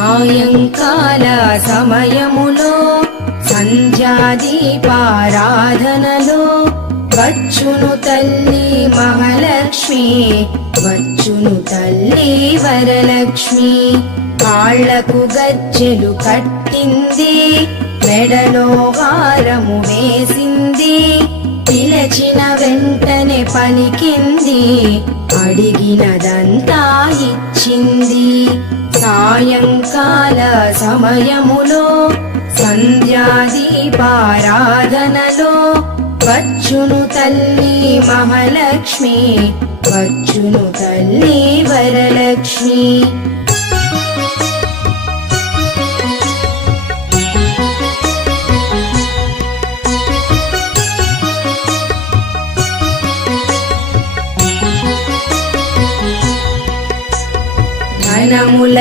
సాయంకాల సమయములో సంధ్యాదీపారాధనలో వచ్చును తల్లి మహాలక్ష్మి, వచ్చును తల్లి వరలక్ష్మి. కాళ్లకు గజ్జెలు కట్టింది, మెడలో హారము వేసింది, పిలచిన వెంటనే పలికింది, అడిగినదంతా ఇచ్చింది. సాయంకాల సమయములో సంధ్యాదీపారాధనలో వచ్చును తల్లి మహాలక్ష్మి, వచ్చును తల్లి వరలక్ష్మి. ధనముల